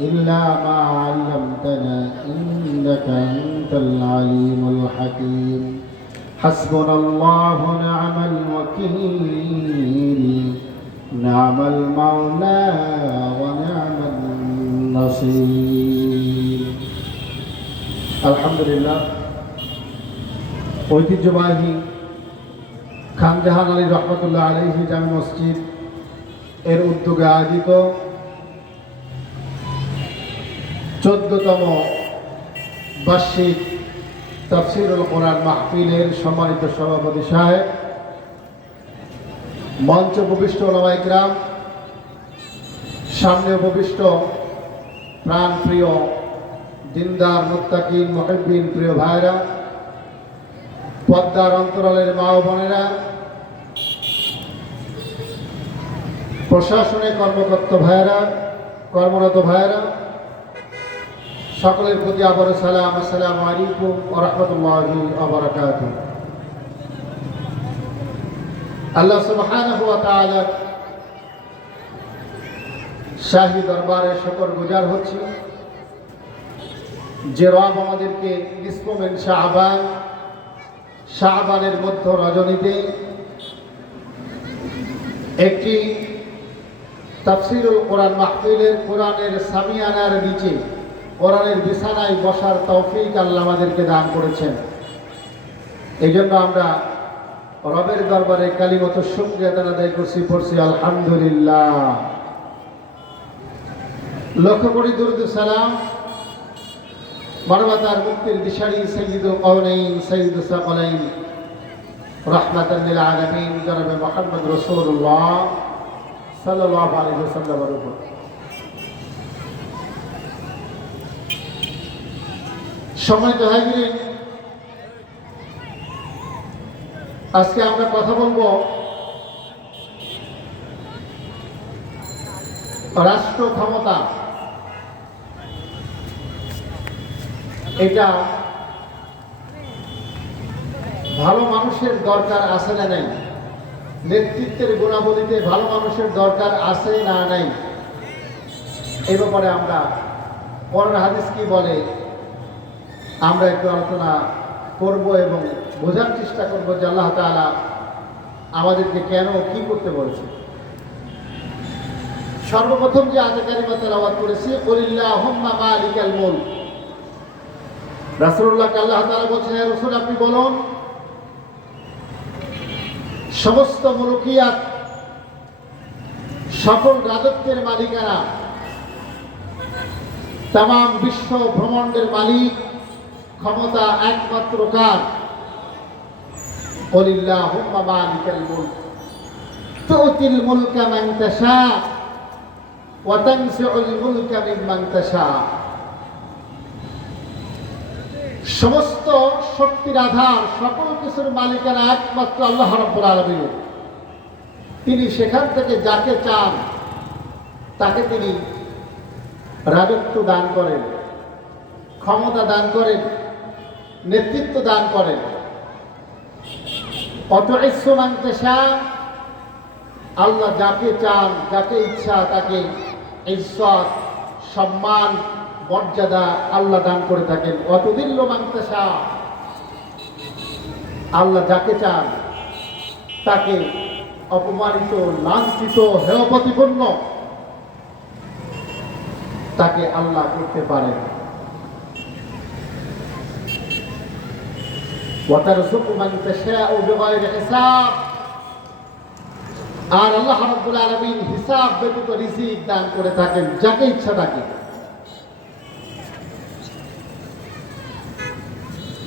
إلا ما علمتنا إنك أنت العليم الحكيم حسبنا الله ونعم الوكيل نعم المولى ونعم النصير الحمد لله ঐতিহ্যবাহী খান জাহান আলী রহমতুল্লাহ আলাইহি জামে মসজিদ এর উদ্যোগে আয়োজিত 14তম বার্ষিক তাফসীরুল কোরআন মাহফিলের সম্মানিত সভাপতি সাহেব, মঞ্চ উপবিষ্ট ওলামায়ে কিরাম, সামনে উপবিষ্ট প্রাণপ্রিয় দিনদার মুত্তাকিন মুহিব্বিন প্রিয় ভাইরা, পদ্মার অন্তরালের মা ও বোনেরা, প্রশাসনে কর্মরত ভাইয়েরা, সকলের প্রতি আবারও সালাম। আসসালামু আলাইকুম ওয়া রাহমাতুল্লাহি ওয়া বারাকাতুহু। আল্লাহ সুবহানাহু ওয়া তাআলা শাহী দরবারে শুকরগুজার হচ্ছি যে রব আমাদেরকে নিসফে মিন শাবানের মধ্য রজনীতে একটি তাফসীরুল কোরআন মাহফিলের কোরআনের সামিয়ানার নিচে কোরআনের বিছানায় বসার তৌফিক আল্লাহ আমাদেরকে দান করেছেন। এই জন্য আমরা রবের দরবারে কালিমত শুকরিয়া আদায় করছি, পড়ছি আলহামদুলিল্লাহ। লক্ষ কোটি দুরূদ সালাম মানবতার মুক্তির দিশারি সাইয়্যিদুল কাওনাইন সাইয়্যিদুস সাকালাইন রাহমাতাল লিল আলামিন জনাবে মুহাম্মদ রাসূলুল্লাহ সাল্লাল্লাহু আলাইহি ওয়াসাল্লামের উপর। সম্মানিত ভাইগিরিন, আজকে আমরা কথা বলবো রাষ্ট্র ক্ষমতা। এটা ভালো মানুষের দরকার আছে না নাই? নেতৃত্বের গুণাবলীতে ভালো মানুষের দরকার আছে না নাই? এই ব্যাপারে আমরা কোরআন হাদিস কি বলে আমরা একটু আলোচনা করব এবং বোঝার চেষ্টা করব যে আল্লাহ তাআলা আমাদেরকে কেন কি করতে বলেছে। সর্বপ্রথম যে আয়াতে কারিমা তেলাওয়াত করেছি, কুলিল্লাহুম্মা মালিকাল মুলক। রাসূলুল্লাহকে আল্লাহ তাআলা বলছেন, হে রাসূল আপনি বলুন সমস্ত মুলকিয়াত, সকল রাজত্বের মালিকানা, তামাম বিশ্ব ব্রহ্মাণ্ডের মালিক, ক্ষমতা একমাত্র কার? কুলিল্লাহুম্মা মালিকাল মুলক তুতিল মুলকা মান তাশা ওয়া তানসিউল মুলকা মিম্মান তাশা। সমস্ত শক্তির আধার, সকল কিছুর মালিকানা একমাত্র আল্লাহ রাব্বুল আলামিন। তিনি সেখান থেকে যাকে চান তাকে তিনি রাজত্ব দান করেন, ক্ষমতা দান করেন, নেতৃত্ব দান করেন। অতুইজ্জু মান তাশা, আল্লাহ যাকে চান, যাকে ইচ্ছা তাকে ইজ্জত, সম্মান, মর্যাদা আল্লাহ দান করে থাকেন। অতুযিল্লু মান তাশা, আল্লাহ যাকে চান তাকে অপমানিত, লাঞ্ছিত, হেয় প্রতিপন্ন তাকে আল্লাহ করতে পারেন। ওয়া তারযুকু মান তাশাউ বিগাইরি হিসাব, আর আল্লাহ রাব্বুল আলামিন হিসাব ব্যতীত রিজিক দান করে থাকেন যাকে ইচ্ছা তাকে।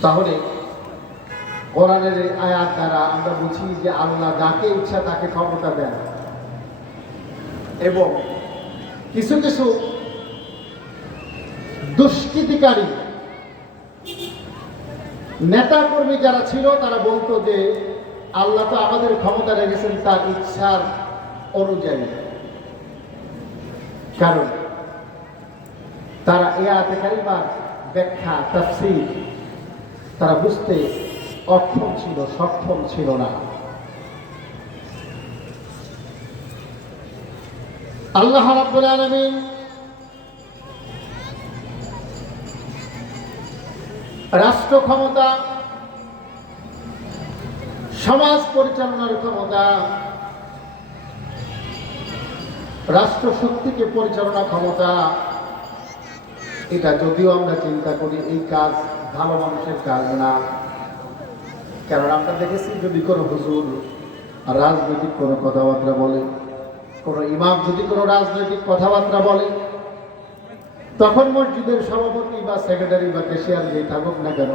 তাহলে কোরআনের এই আয়াত দ্বারা আমরা বুঝি যে আল্লাহ যাকে ইচ্ছা তাকে ক্ষমতা দেন, এবং কিছু কিছু দুষ্কৃতিকারী নেতা কর্মী যারা ছিল তারা বলতো যে আল্লাহ তো আমাদের ক্ষমতা রেখেছেন তার ইচ্ছার অনুযায়ী। কারণ তারা এই আয়াতে কারিমার ব্যাখ্যা, তাফসীর তারা বুঝতে অক্ষম ছিল, সক্ষম ছিল না। আল্লাহ রাব্বুল আলামিন রাষ্ট্র ক্ষমতা, সমাজ পরিচালনার ক্ষমতা, রাষ্ট্র শক্তিকে পরিচালনা ক্ষমতা, এটা যদিও আমরা চিন্তা করি এই কাজ ভালো মানুষের কাজ না। কারণ আমরা দেখেছি যদি কোনো হুজুর রাজনৈতিক কোনো কথাবার্তা বলে, কোনো ইমাম যদি কোনো রাজনৈতিক কথাবার্তা বলে, তখন মসজিদের সভাপতি বা সেক্রেটারি বা ক্যাশিয়ার যে থাকুক না কেন,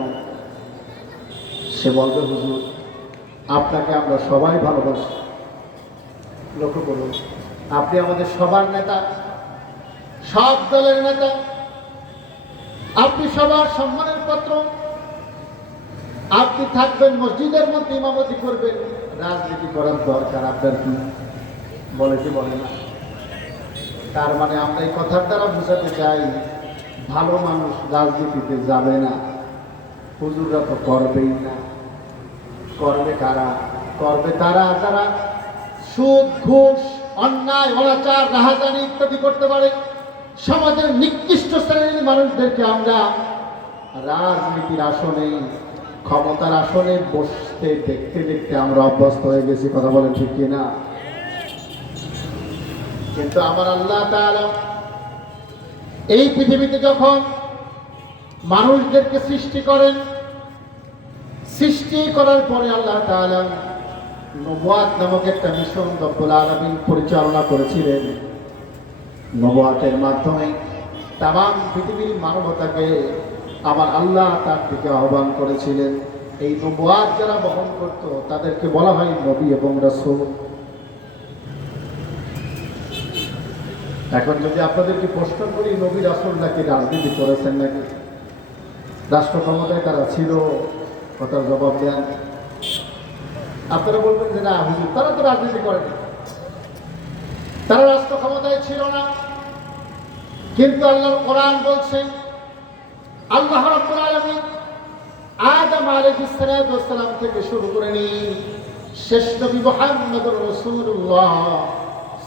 সে বলবে হুজুর আপনাকে আমরা সবাই ভালোবাসি, লক্ষ্য করুন আপনি আমাদের সবার নেতা, সব দলের নেতা, আপনি সবার সম্মানের পাত্র, আপনি থাকবেন মসজিদের মধ্যে ইমামতি করবেন, রাজনীতি করার দরকার আপনার কি? বলে কি বলে না? তার মানে আমরা এই কথার দ্বারা বোঝাতে চাই ভালো মানুষ রাজনীতিতে যাবে না, হুজুররা তো করবেই না। করবে কারা? করবে তারা যারা সুদ, ঘুষ, অন্যায়, অনাচার, রাহাজানি ইত্যাদি করতে পারে। সমাজের নিকৃষ্ট শ্রেণীর মানুষদেরকে আমরা রাজনীতির আসনে, ক্ষমতার আসনে বসতে দেখতে দেখতে আমরা অভ্যস্ত হয়ে গেছি। কথা বলেন ঠিক কিনা? কিন্তু আমার আল্লাহ তাআলা এই পৃথিবীতে যখন মানুষদেরকে সৃষ্টি করেন, সৃষ্টি করার পরে আল্লাহ তাআলা নবুয়াত নামক একটা মিশন রব্বুল আলামিন পরিচালনা করেছিলেন। নবুয়াতের মাধ্যমে তামাম পৃথিবীর মানবতাকে আমার আল্লাহ তার দিকে আহ্বান করেছিলেন। এই নবুয়াত যারা বহন করত তাদেরকে বলা হয় নবী এবং রাসূল। এখন যদি আপনাদেরকে প্রশ্ন করি নবী রাসূল নাকি রাজনীতি করেছেন, নাকি রাষ্ট্র ক্ষমতায় তারা ছিল, কথার জবাব দেন। আপনারা বলবেন যে না হুজুর তারা তো রাজনীতি করেনি, তারা রাষ্ট্র ক্ষমতায় ছিল না। কিন্তু আল্লাহর কোরআন বলছেন, আল্লাহ রাব্বুল আলামিন আদম আলাইহিস সালাম থেকে শুরু করে নিয়ে শেষ নবী মুহাম্মদুর রাসূলুল্লাহ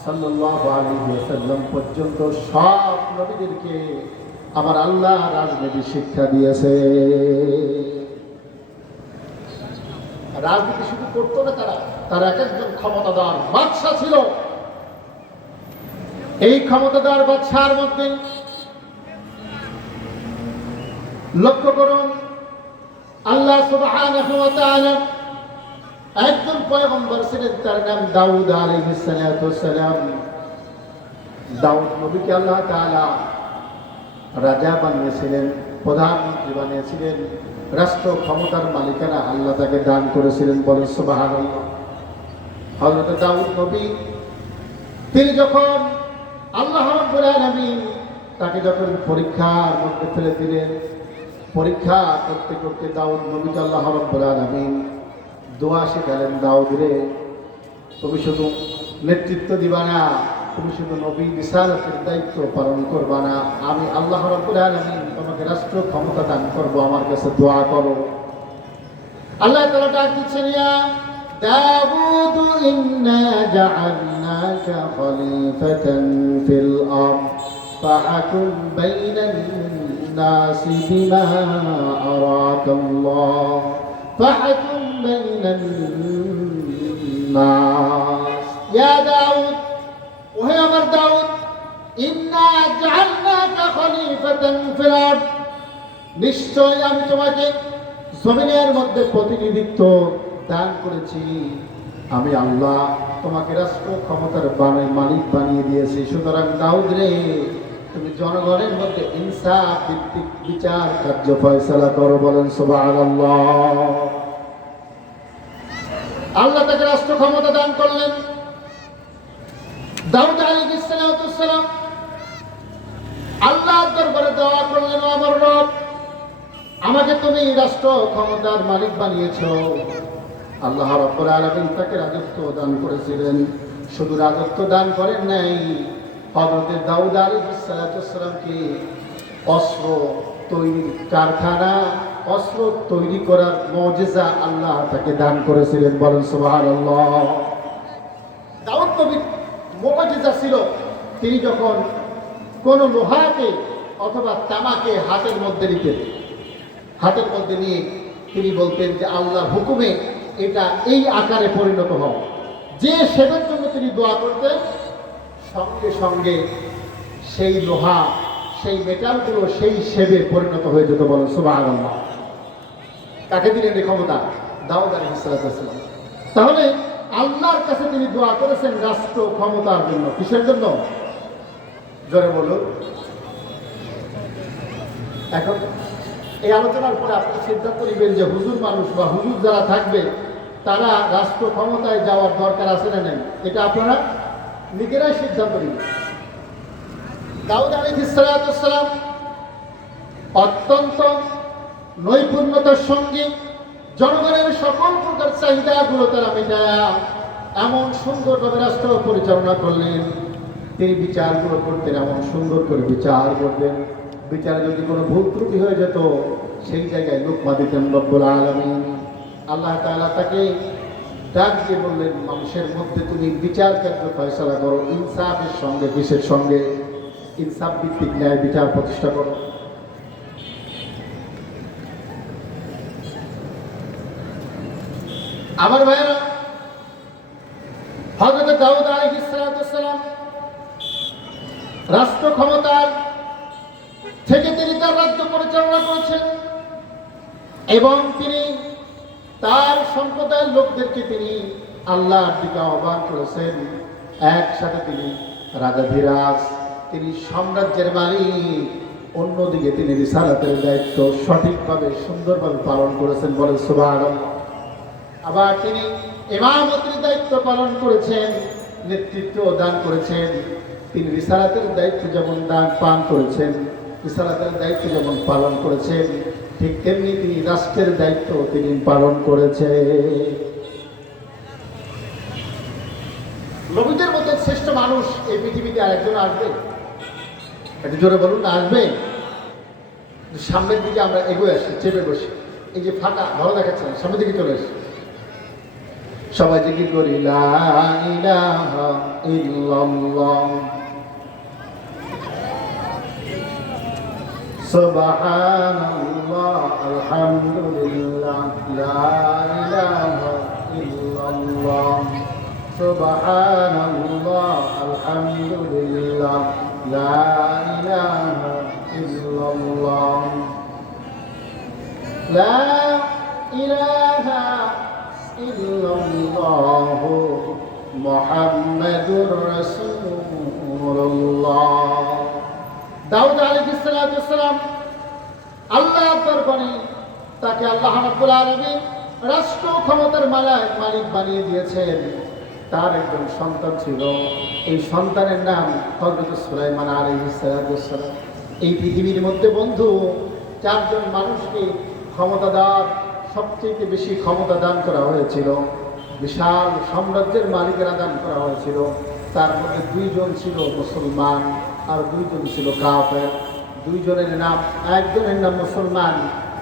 সাল্লাল্লাহু আলাইহি ওয়াসাল্লাম পর্যন্ত সব নবীদেরকে আমার আল্লাহ রাজনীতি শিক্ষা দিয়েছে। রাজনীতি শুধু করতো না তারা এক একজন ক্ষমতাধর বাদশা ছিল। এই ক্ষমতাধর বাদশার মধ্যে লক্ষ্য করুন আল্লাহ সুবহানাহু ওয়া তাআলা একজন পয়গম্বর ছিলেন, তার নাম দাউদ আলাইহিস সালাম। দাউদ নবীকে আল্লাহ তাআলা রাজা বানিয়েছিলেন, প্রধানমন্ত্রী বানিয়েছিলেন, রাষ্ট্র ক্ষমতার মালিকানা আল্লাহ তাকে দান করেছিলেন। বলেন সুবহানাল্লাহ। হযরত দাউদ নবী তিনি যখন আল্লাহ রাব্বুল আলামিন তাকে যখন পরীক্ষার মধ্যে ফেলে দিলেন, পরীক্ষা করতে করতে দাউদ নবীকে আল্লাহ রাব্বুল আলামিন দোয়া শিখালেন, দাউদ রে তুমি শুধু নেতৃত্ব দিবা না, তুমি শুধু নবী রিসালাতের দায়িত্ব পালন করবা না, আমি আল্লাহ রাব্বুল আলামিন তোমাকে রাষ্ট্র ক্ষমতা দান করব, আমার কাছে দোয়া করো। আল্লাহ তাআলা ডাক দিচ্ছেন, ইয়া দাউদ ইন্না জাআলনাকা খলিফাতান ফিল আরদ ফাহকুম বাইনান নাসি বিমা আরাকাল্লাহ ফাহকুম বাইনান নাস। ইয়া দাউদ, ওহে আমার দাউদ, ইন্না জাআলনাকা খলিফাতান ফিল আরদ, নিশ্চয় আমি তোমাকে জমিনের মধ্যে প্রতিনিধিত্ব দান করেছি। আমি আল্লাহ তোমাকে রাষ্ট্র ক্ষমতার মালিক বানিয়ে দিয়েছি। সুতরাং দাউদ রে তুমি জনগণের মধ্যে ইনসাফ ভিত্তিক বিচার কার্য ফয়সালা করো। বলেন সুবহানাল্লাহ। আল্লাহ তাকে রাষ্ট্র ক্ষমতা দান করলেন। দাউদ আলাইহিস সালাম আল্লাহর দরবারে দোয়া করলেন, ও আমার রব, আমাকে তুমি রাষ্ট্র ক্ষমতার মালিক বানিয়েছো। আল্লাহ রাব্বুল আলামিন তাকে রাজত্ব দান করেছিলেন। শুধু রাজত্ব দান করেন নাই, হযরত দাউদ আলাইহিস সালামকে অস্ত্র তৈরির কারখানা, অস্ত্র তৈরি করার মুজিজা আল্লাহ তাকে দান করেছিলেন। বলেন সুবহানাল্লাহ। দাউদ নবীর মুজিজা ছিল, তিনি যখন কোন লোহাকে অথবা তামাকে হাতের মধ্যে নিতেন, হাতের মধ্যে নিয়ে তিনি বলতেন যে আল্লাহর হুকুমে এটা এই আকারে পরিণত হয়। যে সেবের জন্য তিনি দোয়া করতেন সঙ্গে সঙ্গে সেই লোহা সেই মেটালগুলো সেই সেবে পরিণত হয়ে যেত। বলেন সুবহানাল্লাহ। কাকে দিলেন এই ক্ষমতা? দাউদ আলাইহিস সালাম। তাহলে আল্লাহর কাছে তিনি দোয়া করেছেন রাষ্ট্র ক্ষমতার জন্য। কিসের জন্য? জোরে বলুন। এখন এই আলোচনার পরে আপনি সিদ্ধান্ত নেবেন যে হুজুর মানুষ বা হুজুর যারা থাকবে তারা রাষ্ট্র ক্ষমতায় যাওয়ার দরকার আছে না নেই, এটা আপনারা নিজেরাই সিদ্ধান্ত নেবেন। দাউদ আলাইহিস সালাম অত্যন্ত নৈপুণ্যতার সঙ্গে জনগণের সকল প্রকার চাহিদাগুলো তারা মেটায়া এমন সুন্দরভাবে রাষ্ট্র পরিচালনা করলেন। তিনি বিচারগুলো করতেন, এমন সুন্দর করে বিচার করতেন, বিচারে যদি কোনো ভুল ত্রুটি হয়ে যেত সেই জায়গায় লুকমা দিতেন রব্বুল আলামিন। আল্লাহ তাআলা তাকে ডাক দিয়ে বললেন, মানুষের মধ্যে তুমি বিচার কার্য ফয়সালা করো ইনসাফের সঙ্গে, কিসের সঙ্গে? ইনসাফ ভিত্তিক ন্যায় বিচার প্রতিষ্ঠা করো। আমার ভাইয়েরা, হযরত দাউদ আলাইহিস সালাম রাষ্ট্র ক্ষমতার থেকে তিনি তার রাজ্য পরিচালনা করেছেন এবং তিনি তার সম্প্রদায়ের লোকদেরকে তিনি আল্লাহর দিকে আহ্বান করেছেন। একসাথে তিনি রাজাধিরাজ, তিনি সাম্রাজ্যের মালিক, অন্যদিকে তিনি রিসালাতের দায়িত্ব সঠিকভাবে সুন্দরভাবে পালন করেছেন। বলেন সুবহানাল্লাহ। আবার তিনি ইমামতির দায়িত্ব পালন করেছেন, নেতৃত্ব দান করেছেন। তিনি রিসালাতের দায়িত্ব যেমন পালন করেছেন, রিসালাতের দায়িত্ব যেমন পালন করেছেন, ঠিক তেমনি তিনি রাষ্ট্রের দায়িত্ব তিনি পালন করেছেন। নবীদের মতো শ্রেষ্ঠ মানুষ এই পৃথিবীতে আরেকজন আসবে? একটু জোরে বলুন না, আসবে? সামনের দিকে আমরা এগোয় আসি, চেপে বসি। এই যে ফাঁকা ভালো দেখাচ্ছে না, সামনের দিকে চলে আসি। সবাই জিকির করি লা ইলাহা ইল্লাল্লাহ সুবহানাল্লাহ আলহামদুলিল্লাহ লা ইলাহা ইল্লাল্লাহ সুবহানাল্লাহ আলহামদুলিল্লাহ লা ইলাহা ইল্লাল্লাহ লা ইলাহা ইল্লাল্লাহু মুহাম্মাদুর রাসূলুল্লাহ। দাউদ আলাইহিস সালাম আল্লাহর দরবারে তাকে আল্লাহ রাব্বুল আলামিন রাষ্ট্র ক্ষমতার মালিক বানিয়ে দিয়েছেন। তার একজন সন্তান ছিল, এই সন্তানের নাম হযরত সুলাইমান আলাইহিস সালাম। এই পৃথিবীর মধ্যে বন্ধু চারজন মানুষকে ক্ষমতাদার, সবচেয়ে বেশি ক্ষমতা দান করা হয়েছিল, বিশাল সাম্রাজ্যের মালিকেরা দান করা হয়েছিল। তার মধ্যে দুইজন ছিল মুসলমান আর দুইজন ছিল কাফের। দুইজনের নাম, একজনের নাম মুসলমান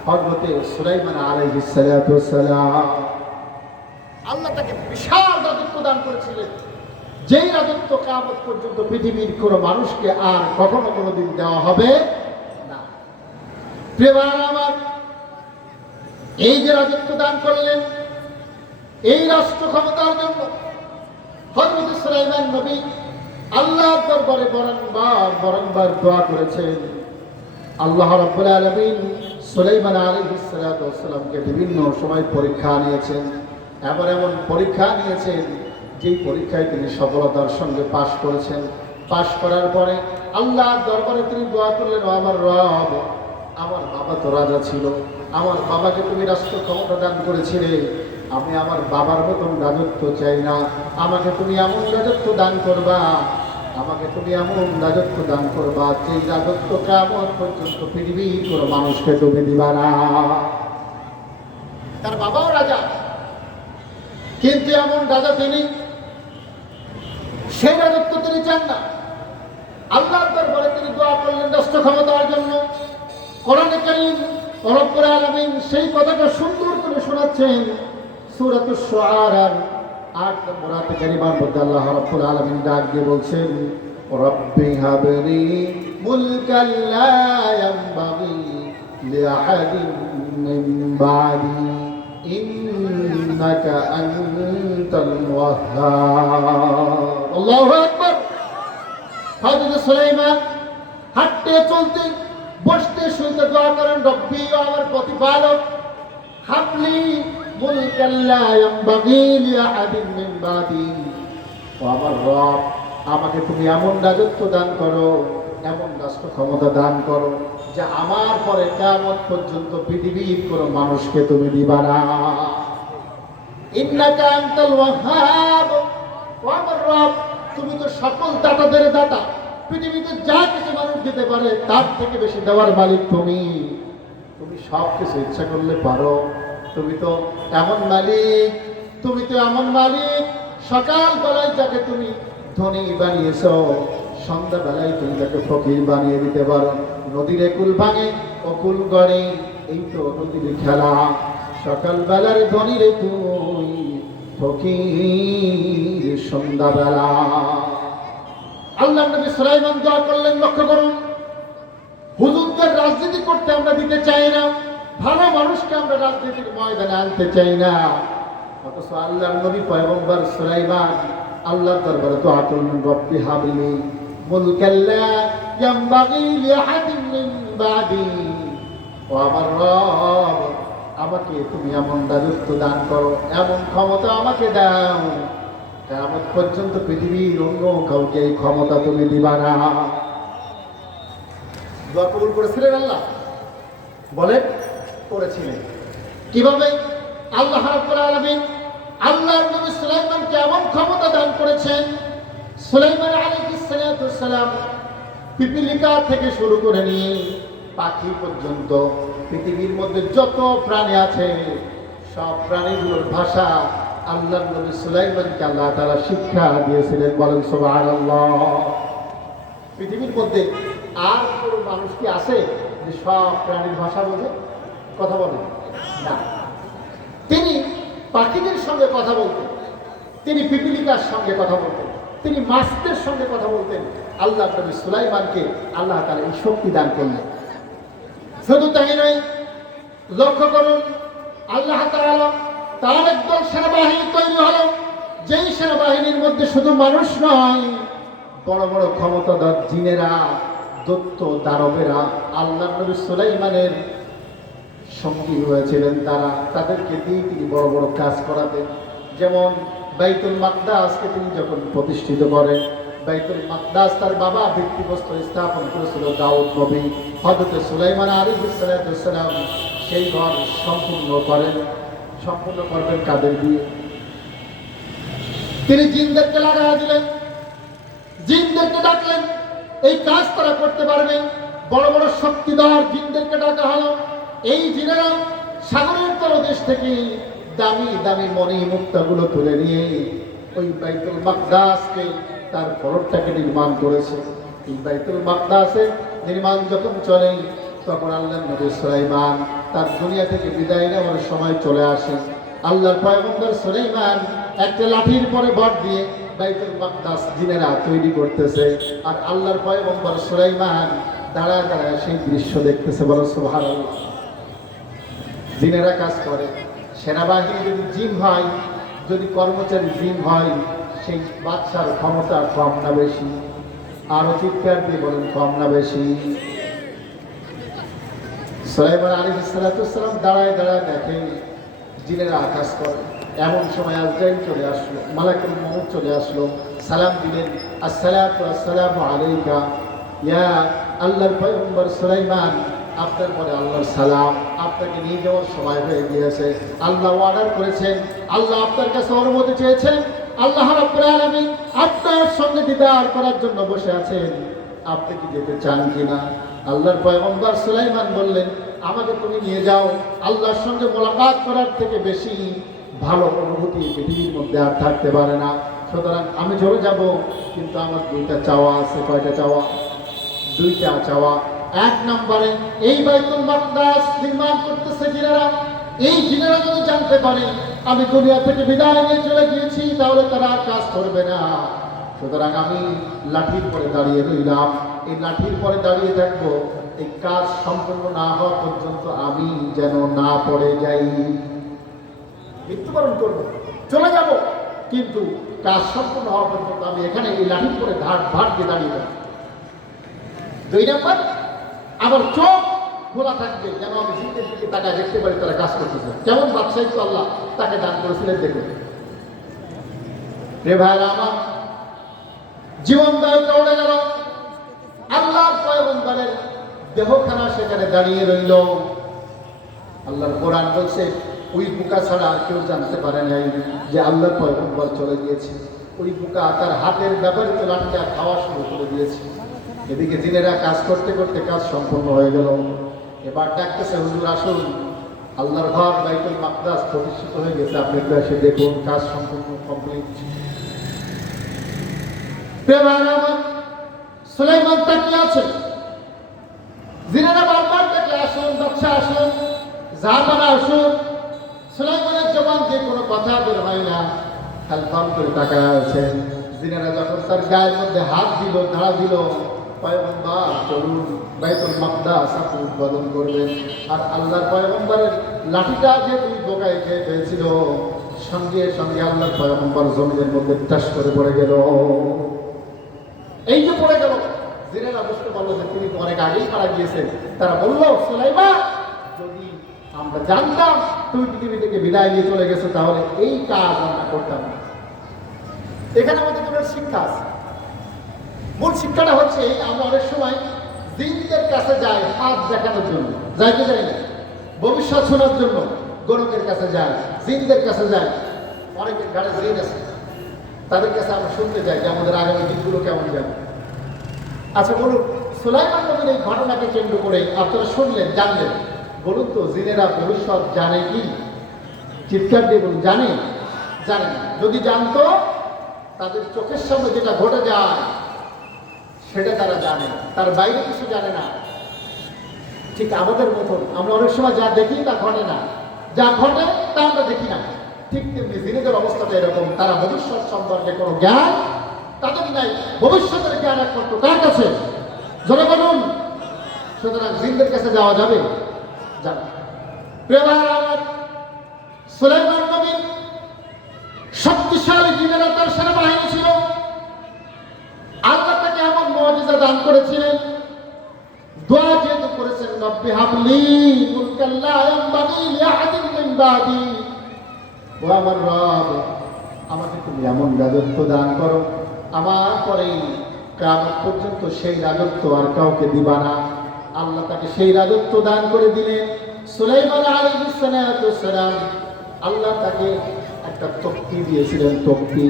হযরত সুলাইমান আলাইহিস সালাম। আল্লাহ তাকে বিশাল রাজত্ব দান করেছিলেন, যেই রাজত্ব কিয়ামত পর্যন্ত পৃথিবীর কোনো মানুষকে আর কখনো কোনোদিন দেওয়া হবে না। প্রিয় ভাইরা আমার, এই যে রাজত্ব দান করলেন, এই রাষ্ট্র ক্ষমতার জন্য হযরত সুলাইমান নবী আল্লাহর দরবারে বারংবার দোয়া করেছেন। আল্লাহ রাব্বুল আলামিন সুলাইমান আলাইহিস সালামকে বিভিন্ন সময় পরীক্ষা নিয়েছেন, এমন পরীক্ষা নিয়েছেন যেই পরীক্ষায় তিনি সফলতার সঙ্গে পাশ করেছেন। পাশ করার পরে আল্লাহর দরবারে তিনি দোয়া করলেন, আমার রব, আমার বাবা তো রাজা ছিল, আমার বাবাকে তুমি রাষ্ট্র ক্ষমতা দান করেছিলে, আমি আমার বাবার মতন রাজত্ব চাই না, আমাকে তুমি এমন রাজত্ব দান করবা, আমাকে তুমি এমন রাজত্ব দান করবা যে রাজত্ব কিয়ামত পর্যন্ত পৃথিবীর কোনো মানুষকে তুমি দিবা না। তার বাবাও রাজা, কিন্তু এমন রাজা তিনি, সেই রাজত্ব তিনি চান না। আল্লাহর দরবারে তিনি দোয়া করলেন রাষ্ট্র ক্ষমতার জন্য। কোরআনে কারীম রব্বুল আলামিন সেই কথাটা সুন্দর করে শোনাচ্ছেন। সূরাতুশ শুআরার ৮ নম্বর আয়াতে কারিমার মধ্যে আল্লাহ রাব্বুল আলামিন ডাক দিয়ে বলছেন, রব্বি হাবলি মুলকান লা ইয়ানবাগি লিআহাদিন من بعدي إنك أنت الوهاب الله أكبر হযরত সুলাইমান হাঁটতে চলতে বসতে শুতে দোয়া করেন রব্বি আমার প্রতিপালক হাবলি মুলকান লা ইয়ানবাগি লিআহাদিন মিন বাদি ও আমার রব আমাকে তুমি এমন রাজত্ব দান করো এমন রাষ্ট্র ক্ষমতা দান করো যে আমার পরে কিয়ামত পর্যন্ত পৃথিবীর কোনো মানুষকে তুমি দিবা না ইন্নাকা আনতাল ওয়াহ্হাব ও আমার রব তুমি তো সকল দাতাদের দাতা পৃথিবীতে যা কিছু মানুষ দিতে পারে তার থেকে বেশি দেওয়ার মালিক তুমি তুমি সব কিছু ইচ্ছা করলে পারো তুমি তো এমন মালিক সকাল বেলায় যাকে তুমি ধনী বানিয়েছ সন্ধ্যা বেলায় তুমি তাকে ফকির বানিয়ে দিতে পারো নদীর কুল ভাঙে ও কুল গড়ে এই তো নদীর খেলা সকাল বেলার ধনী রে তুই ফকির সন্ধ্যা বেলা আল্লাহ নবী সুলাইমান দোয়া করলেন লক্ষ্য করুন হুজুরদের রাজনীতি করতে আমরা দিতে চাই না ভালো মানুষকে আমরা রাজনীতির ময়দানে আনতে চাই না অথচ আল্লাহর নবী পয়গম্বর সুলাইমান আল্লাহর দরবারে দোয়া করলেন রব্বি হাবলি মুলকান লা ইয়ানবাগি লিআহাদিন মিন বাদি ও আমার রব আমাকে তুমি এমন রাজত্ব দান করো এমন ক্ষমতা আমাকে দাও কিয়ামত পর্যন্ত পৃথিবীর অন্য কাউকে এই ক্ষমতা তুমি দিবা না দোয়া কবুল করেছিলেন আল্লাহ বলেন করেছিলেন কিভাবে আল্লাহ রাব্বুল আলামিন আল্লাহর নবী সুলাইমানকে এমন ক্ষমতা দান করেছেন সুলাইমান আলাইহিস সালাম পিপিলিকা থেকে শুরু করে নিয়ে পাখি পর্যন্ত পৃথিবীর মধ্যে যত প্রাণী আছে সব প্রাণীগুলোর ভাষা আল্লাহর নবী সুলাইমানকে আল্লাহ তাআলা শিক্ষা দিয়েছিলেন বলেন সুবহানাল্লাহ পৃথিবীর মধ্যে আর কোনো মানুষ কি আছে যে সব প্রাণীর ভাষা বোঝে কথা বলে না তিনি পাখিদের সঙ্গে কথা বলতেন তিনি পিপিলিকার সঙ্গে কথা বলতেন তিনি মাছদের সঙ্গে কথা বলতেন আল্লাহ নবী সুলাইমানকে আল্লাহ তাআলা এই শক্তি দান করলেন শুধু তাই নয় লক্ষ্য করুন আল্লাহ তাআলা তার একদল সেনাবাহিনী তৈরি হলো যেই সেনাবাহিনীর মধ্যে শুধু মানুষ নয় বড় বড় ক্ষমতাধর জিনেরা দৈত্য দানবেরা আল্লাহ নবী সুলাইমানের সঙ্গী হয়েছিলেন তাদেরকে দিয়ে তিনি বড় বড় কাজ করাতেন যেমন বাইতুল মাকদাসকে তিনি যখন প্রতিষ্ঠিত করেন বাইতুল মাকদাস তার বাবা ভিত্তিপ্রস্তর স্থাপন করেছিল দাউদ নবী হযরত সুলাইমান আলাইহিস সালাম সেই ঘর সম্পূর্ণ করবেন কাদের দিয়ে তিনি জিনদেরকে লাগাইয়া দিলেন জিনদেরকে ডাকলেন এই কাজ তারা করতে পারবে বড় বড় শক্তিধর জিনদেরকে ডাকা হলো এই জিনেরা সাগরের তলদেশ থেকে দামি দামি মণি মুক্তাগুলো তুলে নিয়ে ওই বাইতুল মাকদাসকে তার ফলকটাকে নির্মাণ করেছে এই বাইতুল মাকদাসের নির্মাণ যখন চলে তখন আল্লাহর নবী সুলাইমান তার দুনিয়া থেকে বিদায় নেওয়ার সময় চলে আসে আল্লাহর পয়গম্বর সুলাইমান একটা লাঠির পরে ভর দিয়ে বাইতুল মাকদাস জিনেরা তৈরি করতেছে আর আল্লাহর পয়গম্বর সুলাইমান দাঁড়ায় দাঁড়ায় সেই দৃশ্য দেখতেছে বলো সুবহানাল্লাহ জিনেরা কাজ করে সেনাবাহিনী যদি জিন হয় যদি কর্মচারী জিন হয় সেই বাদশার ক্ষমতা কম না বেশি আরো চিৎকার দিয়ে বলেন কম না বেশি সুলাইমান আলাইহিস সালাম দাঁড়ায় দাঁড়ায় দেখে জিনেরা কাজ করে এমন সময় আজরাইল চলে আসলো মালাকুল মউত চলে আসলো সালাম দিলেন আসসালাতু আসসালামু আলাইকা ইয়া আল্লাহর পয়গম্বর সুলাইমান আপনার পরে আল্লাহর সালাম আপনাকে নিয়ে যাওয়ার সময় হয়ে গিয়েছে আল্লাহ অর্ডার করেছেন আল্লাহ আপনার কাছে অনুমতি চেয়েছেন আল্লাহ রাব্বুল আলামিন আপনার সঙ্গে দিদার করার জন্য বসে আছেন আপনি কি যেতে চান কিনা আল্লাহর পয়গম্বর সুলাইমান বললেন আমাকে তুমি নিয়ে যাও আল্লাহর সঙ্গে মোলাকাত করার থেকে বেশি ভালো অনুভূতি পৃথিবীর মধ্যে আর থাকতে পারে না সুতরাং আমি চলে যাব কিন্তু আমার দুইটা চাওয়া আছে কয়টা চাওয়া দুইটা চাওয়া এক নম্বরে এই বাইতুল মাকদাস নির্মাণ করতেছে জিনেরা এই জিনেরা যদি জানতে পারে আমি দুনিয়া থেকে বিদায় নিয়ে চলে গিয়েছি তাহলে তারা কাজ করবে না সুতরাং আমি লাঠির পরে দাঁড়িয়ে রইলাম এই লাঠির পরে দাঁড়িয়ে থাকবো এই কাজ সম্পূর্ণ না হওয়া পর্যন্ত আমি যেন না পড়ে যাই। মৃত্যুবরণ করব, চলে যাব, কিন্তু কাজ সম্পূর্ণ হওয়া পর্যন্ত আমি এখানে এই লাঠি করে ধার দিয়ে দাঁড়িয়ে থাকবো। 2 নম্বর, আমার চোখ খোলা থাকবে যেন আমি জিন্দের দিকে তাকায় দেখতে পারি তারা কাজ করতেছে। কেমন বাদশাহিত্ব আল্লাহ তাকে দান করেছিলেন দেখুন। রে ভাইরা আমার, জীবন দায়িত্ব উড়ে গেল, আল্লাহর পয়গম্বরের দেহখানা সেখানে দাঁড়িয়ে রইল। আল্লাহর কোরআন বলছে ওই বুকা ছাড়া আর কেউ জানতে পারে নাই যে আল্লাহর পয়গম্বর চলে গিয়েছে। ওই বুকা তার হাতের ব্যবহৃত লাঠিটা খাওয়া শুরু করে দিয়েছে। এদিকে জিনেরা কাজ করতে করতে কাজ সম্পূর্ণ হয়ে গেল। এবার ডাকতেছে, হুজুর আসুন, আল্লাহর ঘর বাইতুল মাকদাস প্রতিষ্ঠিত হয়ে গেছে, আপনি একটু এসে দেখুন, কাজ সম্পূর্ণ কমপ্লিট। সুলাইমান তাকিয়ে আছে, জিনেরা বারবার তাকে আসুন, বাদশা আসুন, জাহাপানা আসুন। সুলাইমানের জবান দিয়ে কোনো কথা বের হয় না, খালফাল করে তাকায় আছে। জিনেরা যখন তার গায়ের মধ্যে হাত দিল, ধারা দিল, পয়গম্বর চলুন বাইতুল মাকদাস আপনি উদ্বোধন করবেন। আর আল্লাহর পয়গম্বরের লাঠিটা যে দুই বোকায় খেয়ে পেয়েছিল, সঙ্গে সঙ্গে আল্লাহর পয়গম্বর জমিনের মধ্যে টাস করে পড়ে গেল। এই যে পড়ে গেল, জিনেরা বুঝতে পারলো যে তিনি অনেক আগেই মারা গিয়েছেন। তারা বলল, সুলাইমান, যদি আমরা জানতাম তুমি পৃথিবী থেকে বিদায় নিয়ে চলে গেছো, তাহলে এই কাজ আমরা করতাম না। এখানে আমাদের একটা শিক্ষা আছে। মূল শিক্ষাটা হচ্ছে, আমরা অনেক সময় জিনদের কাছে যাই হাত দেখানোর জন্য, যাইতে যাই না, ভবিষ্যৎ শোনার জন্য গণকের কাছে যায়, জিনদের কাছে যায়। অনেকের ঘাড়ে জিন আছে, তাদের কাছে আমরা শুনতে যাই যে আমাদের আগামী দিনগুলো কেমন যাবে। আচ্ছা বলুন, সুলাইমান নবীর এই ঘটনাকে কেন্দ্র করে আপনারা শুনলেন, জানলেন, বলুন তো জিনেরা ভবিষ্যৎ জানে কি? চিৎকার দিয়ে বলুন, জানে? জানে না। যদি জানতো, তাদের চোখের সামনে যেটা ঘটে যায় সেটা তারা জানে, তার বাইরে কিছু জানে না। ঠিক আমাদের মতন আমরা অনেক সময় যা দেখি তা ঘটে না, যা ঘটে তা আমরা দেখি না। ঠিক তেমনি জিনেদের অবস্থাটা এরকম, তারা ভবিষ্যৎ সম্পর্কে কোনো জ্ঞান তাদের নাই। ভবিষ্যতের জ্ঞান একমাত্র কার কাছে? জোরে বলুন। সুতরাং জিনদের কাছে যাওয়া যাবে? যাবে। সুলাইমান নবী শক্তিশালী জিনেরা তার সেনাবাহিনী ছিল। আল্লাহ তাকে এমন মুআজিজা দান করেছিলেন, দোয়া যেহেতু করেছেন, রব্বি হাবলি মুলকান লা ইয়ানবাগি লিআহাদিন মিন বাদি, ও আমার রব, আমাকে তুমি এমন রাজত্ব দান করো, আমার পরে কিয়ামত পর্যন্ত সেই রাজত্ব আর কাউকে দিবা না। আল্লাহ তাকে সেই রাজত্ব দান করে দিলেন। সুলাইমান আলাইহিস সালাম, আল্লাহ তাকে একটা তক্তি দিয়েছিলেন, তক্তি,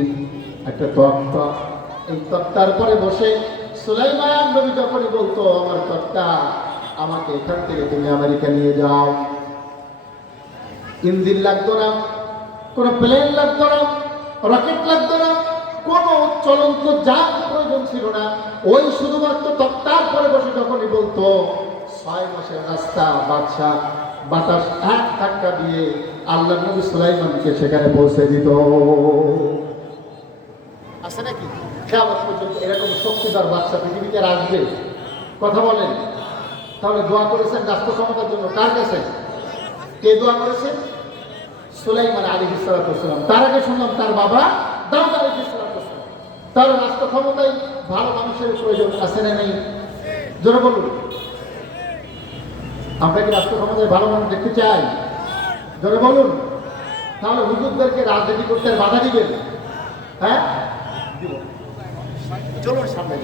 একটা তক্তা। এই তক্তার পরে বসে সুলাইমান নবী যখনই বলতো, আমার তক্তা, আমাকে এখান থেকে তুমি আমেরিকা নিয়ে যাও, ইঞ্জিন লাগতো না, কোনো প্লেন লাগতো না, রকেট লাগতো না, কোনো চলন্ত যান প্রয়োজন ছিল না। ওই শুধুমাত্র তক্তার পরে বসে যখনই বলতো, 6 মাসের রাস্তা বাদশা বাতাস এক ধাক্কা দিয়ে আল্লাহ নবী সুলাইমানকে সেখানে পৌঁছে দিত। আছে নাকি? কিয়ামত পর্যন্ত এরকম শক্তিধর বাদশা পৃথিবীতে আসবে? কথা বলেন। তাহলে দোয়া করেছেন রাষ্ট্র ক্ষমতার জন্য কার কাছে? কে দোয়া করেছেন? সুলাইমান আলাইহিস সালাম। তার আগে শুনলাম তার বাবা দাউদ আলাইহিস সালাম। তার রাষ্ট্র ক্ষমতায় ভালো মানুষের প্রয়োজন আছে না নেই? জোরে বলুন। আমরা কি রাষ্ট্র ক্ষমতায় ভালো মানুষ দেখতে চাই? জোরে বলুন। তাহলে হুজুরদেরকে রাজনীতি করতে বাধা দিবেন? হ্যাঁ, দিব। চলুন সামনে।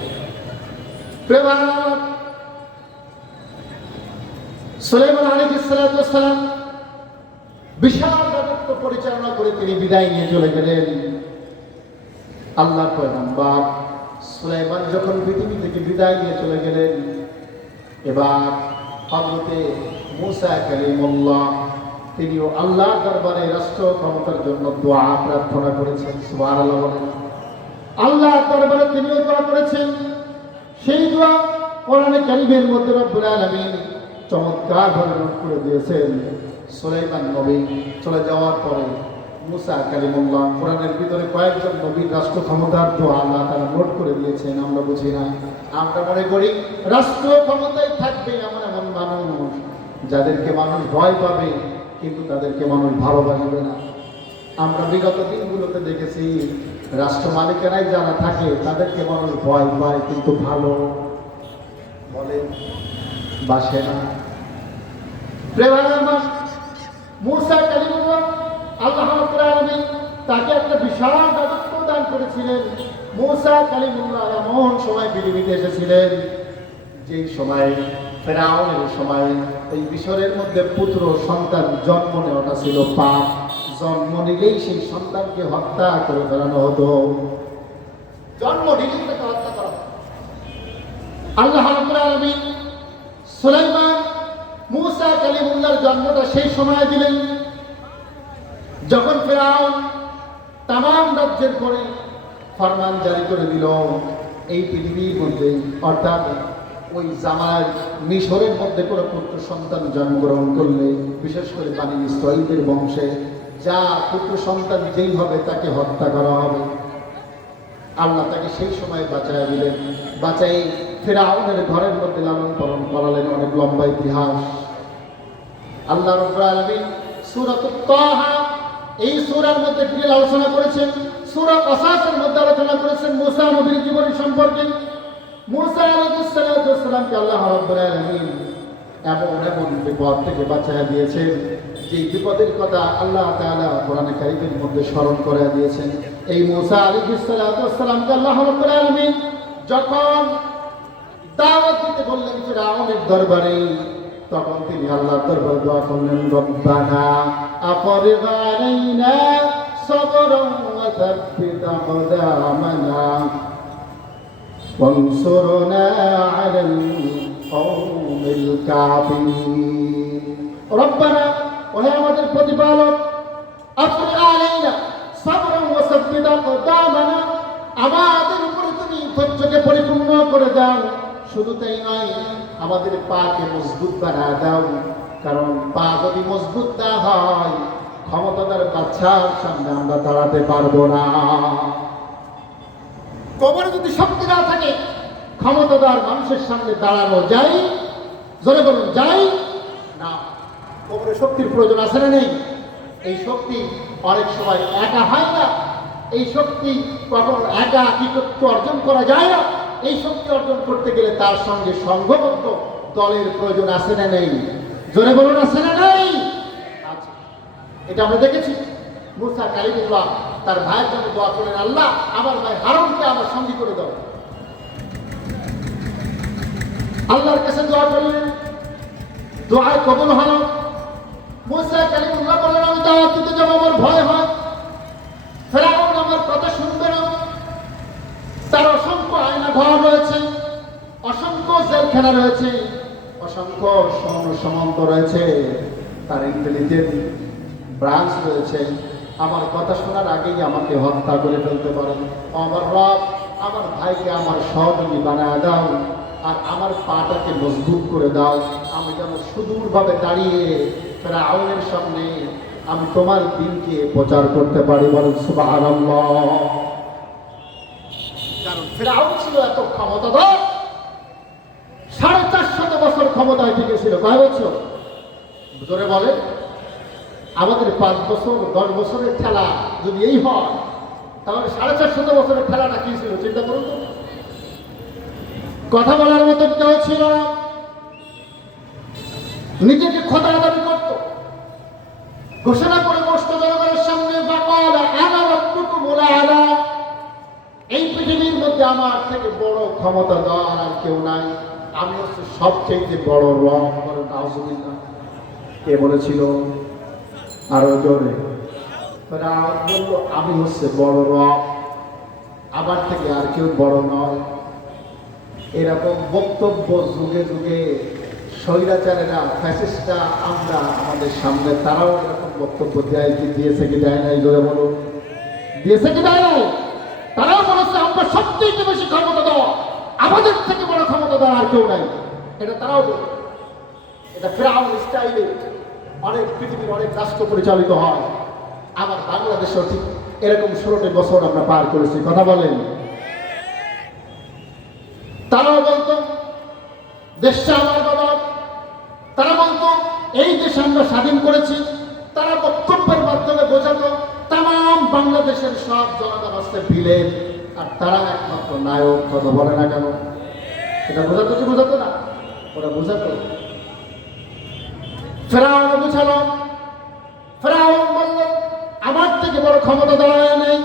সুলাইমান আলাইহিস সালাম বিশাল রাজত্ব পরিচালনা করে তিনি বিদায় নিয়ে চলে গেলেন। আল্লাহর পয়গম্বর সুলাইমান যখন পৃথিবী থেকে বিদায় নিয়ে চলে গেলেন, এবার হযরতে মূসা কালিমুল্লাহ তিনিও আল্লাহর দরবারে রাষ্ট্র ক্ষমতার জন্য দোয়া প্রার্থনা করেছেন। সুবহানাল্লাহ বলেন। আল্লাহর দরবারে তিনিও দোয়া করেছেন। সেই দোয়া কোরআনে কারীমের মধ্যে রব্বুল আলামিন চমৎকার ভাবে নোট করে দিয়েছেন। সুলাইমান নবী চলে যাওয়ার পরে মূসা কালিমুল্লাহ, কোরআনের ভিতরে কয়েকজন নবীর রাষ্ট্র ক্ষমতার দোয়া আল্লাহ তারা নোট করে দিয়েছেন। আমরা বুঝি না, আমরা মনে করি রাষ্ট্র ক্ষমতায় থাকবে এমন যাদেরকে মানুষ ভয় পাবে কিন্তু তাদেরকে মানুষ ভালোবাসবে না। আমরা বিগত দিনগুলোতে দেখেছি রাষ্ট্র মালিকেরাই যারা থাকে তাদেরকে মানুষ ভয় পায় কিন্তু ভালো বলে বাসে না। মূসা কালিমুল্লাহ আল্লাহ রাব্বুল আলামিন তাকে একটা বিশাল রাজত্ব দান করেছিলেন। মূসা কালিমুল্লাহ এমন সময় পৃথিবীতে এসেছিলেন যেই সময় ফেরাউনের সময় এই মিশরের মধ্যে পুত্র সন্তান জন্ম নেওয়াটা ছিল পাপ। জন্ম নিলেই সেই সন্তানকে হত্যা করে ফেলানো হতো, জন্ম নিলেই তাকে হত্যা করা হতো। আল্লাহ রাব্বুল আলামিন সুলাইমান মূসা কালিমুল্লাহর জন্মটা সেই সময় দিলেন যখন ফেরাউন তামাম রাজ্যের পরে ফরমান জারি করে দিল এই পৃথিবীর মধ্যে অর্থাৎ ওই জামার মিশরের মধ্যে কোনো পুত্র সন্তান জন্মগ্রহণ করলে বিশেষ করে বানি ইসরাঈলের বংশে যা পুত্র সন্তান যেই হবে তাকে হত্যা করা হবে। আল্লাহ তাকে সেই সময় বাঁচায় দিলেন, বাঁচাই ফেরাউনের ঘরের মধ্যে লালন পালন করালেন। অনেক লম্বা ইতিহাস। আল্লাহ রাব্বুল আলামিন সূরাতুত তাহা এই সূরার মধ্যে ডিটেইল আলোচনা করেছেন। সূরা কাসাসের মধ্যে আলোচনা করেছেন মূসা নবীর জীবনী সম্পর্কে। মূসা আলাইহিস সালাতু ওয়াস সালামকে আল্লাহ রাব্বুল আলামিন এমন বিপদ থেকে বাঁচায় দিয়েছেন যে বিপদের কথা আল্লাহ তাআলা কোরআনে কারীমের মধ্যে স্মরণ করে দিয়েছেন। এই মূসা আলাইহিস সালাতু ওয়াস সালামকে আল্লাহ রাব্বুল আলামিন যখন দাওয়াত দিতে বললেন ফিরআউনের দরবারে, তখন তিনি আল্লাহর দরবারে দোয়া করলেন, রব্বানা আফরিগ আলাইনা সাবরান ওয়া সাব্বিত আকদামানা ওয়ানসুরনা আলাল কওমিল কাফিরিন। রব্বানা, ওহে আমাদের প্রতিপালক, আফরিগ আলাইনা সাবরান ওয়া সাব্বিত আকদামানা, আমাদের উপরে তুমি ধৈর্যকে পরিপূর্ণ করে দাও। শুধু তাই নয়, আমাদের পাকে মজবুত বানায় দাও, কারণ পা যদি মজবুত না হয় ক্ষমতাদার বাদশার সামনে আমরা দাঁড়াতে পারবো না। কবরে যদি শক্তি না থাকে ক্ষমতাদার মানুষের সামনে দাঁড়ানো যায়? জোরে বলুন, যায় না। কবরে শক্তির প্রয়োজন আছে না নেই? এই শক্তি অনেক সময় একা হয় না। এই শক্তি কখনো একা একাকিত্ব অর্জন করা যায় না। এই শক্তি অর্জন করতে গেলে তার সঙ্গে সংঘবদ্ধ দলের প্রয়োজন আছে না নেই? জোরে বলুন, আছে না নেই? আচ্ছা, এটা আমরা দেখেছি। মূসা কালিমুল্লাহ তার ভাইয়ের জন্য দোয়া করলেন, আল্লাহ আমার ভাই হারুনকে আমার সঙ্গী করে দাও। আল্লাহর কাছে দোয়া করলেন, দোয়া কবুল হলো। মূসা কালিমুল্লাহ বললেন, আমি দাওয়াত দিতে যাবো, আমার ভয় হয়, ফেরাউন আমার কথা শুনবে না। তার অসংখ্য আয়না ঘর রয়েছে, অসংখ্য জেলখানা রয়েছে, অসংখ্য সমান্ত রয়েছে, তার ইন্টেলিজেন্ট ব্রাঞ্চ রয়েছে। আমার কথা শোনার আগেই আমাকে হত্যা করে ফেলতে পারে। আমার রব, আমার ভাইকে আমার সহযোগী বানায় দাও, আর আমার পাটাকে মজবুত করে দাও। আমি যেন সুদূরভাবে দাঁড়িয়ে ফেরাউনের সামনে আমি তোমার দিনকে প্রচার করতে পারি। বলেন সুবহানাল্লাহ। কারণ ফেরাউন ছিল এত ক্ষমতাধর, 450 বছর ক্ষমতায় টিকেছিল। কয় বছর? জোরে বলে। আমাদের 5 বছর 10 বছরের খেলা যদি এই হয়, তাহলে 450 বছরের খেলাটা কি ছিল চিন্তা করুন তো। কথা বলার মতো কেউ ছিল না, নিজেকে খোদা দাবি করত, ঘোষণা করে বসত জনগণের সামনে, এই পৃথিবীর মধ্যে আমার থেকে বড় ক্ষমতা দেওয়ার আর কেউ নাই, আমি হচ্ছে সবচেয়ে বড় রব। করে নাউজুবিল্লাহ। কে বলেছিল? আরো জোরে। বলল, আমি হচ্ছে বড় রব, আমার থেকে আর কেউ বড় নয়। এরকম বক্তব্য যুগে যুগে স্বৈরাচারেরা, ফ্যাসিস্টরা আমরা আমাদের সামনে, তারাও এরকম বক্তব্য দেয়। কি দিয়েছে কি দেয় নাই? জোরে বলো, দিয়েছে কি দেয় নাই? তারাও বলেছে আমরা সবচেয়ে বেশি ক্ষমতা দেওয়া, আমাদের থেকে বড় ক্ষমতা দেওয়া আর কেউ নাই। এটা তারাও বলে। এটা ফেরাউন স্টাইলে অনেক পৃথিবীর অনেক রাষ্ট্র পরিচালিত হয়। আমার বাংলাদেশেও ঠিক এরকম 16টি বছর আমরা পার করেছি। কথা বলেন। তারাও বলতো দেশটা আমার বাবা, তারা বলতো এই দেশে আমরা স্বাধীন করেছি, তারা বক্তব্যের মাধ্যমে বোঝাতো তাম বাংলাদেশের সব জনগণ আসতে ভিলেন, আর তারা একমাত্র নায়ক। কথা বলে না কেন? এটা বোঝাতো কি বোঝাতো না? ওরা বোঝাতো। ফেরাউন বুঝালো, ফেরাউন বলল আমার থেকে বড় ক্ষমতা দেওয়া নেই।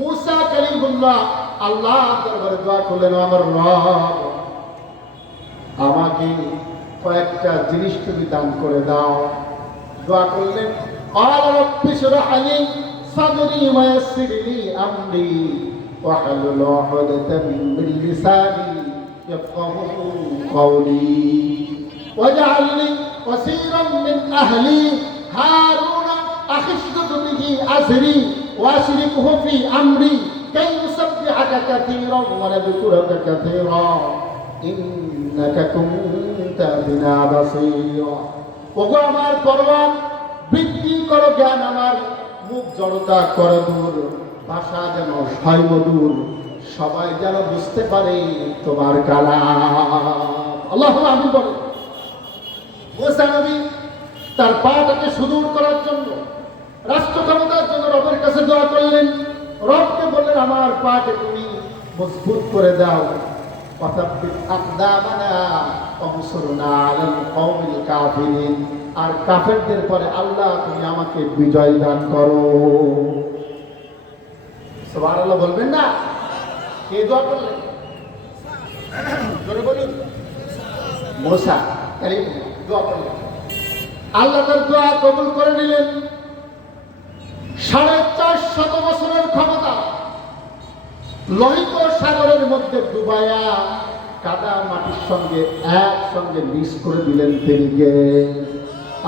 মুসা কালিমুল্লাহ আল্লাহ দরবারে দোয়া করলেন, আমার রব আমাকে কয়েকটা জিনিস তুমি দান করে দাও। দোয়া করলেন, قال رب اشرح لي صدري ويسر لي امري واحلل عقدة من لساني يفقهوا قولي واجعل لي وزيرا من اهلي هارون اخي اشدد به ازري واشركه في امري كي نسبحك كثيرا ونذكرك كثيرا انك كنت بنا بصيرا। ওগো আমার পরওয়ার, বৃদ্ধি করো জ্ঞান আমার, মুখ জড়তা করে দূর, ভাষা যেন হয় মধুর, সবাই যেন বুঝতে পারে তোমার কালাম। আল্লাহু আমিন বলে। মুসা নবী তার পাটাকে সুদূর করার জন্য, রাষ্ট্র ক্ষমতার জন্য রবের কাছে দোয়া করলেন। রবকে বললেন আমার পাকে তুমি মজবুত করে দাও। আর কাফেরদের পরে আল্লাহ তুমি আমাকে বিজয় দান করো। সুবহানাল্লাহ বলবেন না? কে দোয়া করলেন? জোরে বলুন। মুসা কালিমুল্লাহ দোয়া করলেন, আল্লাহ তার দোয়া কবুল করে নিলেন। 450 বছরের ক্ষমতা লোহিত সাগরের মধ্যে ডুবায়া কাদা মাটির সঙ্গে একসঙ্গে মিক্স করে দিলেন। তিনি কে?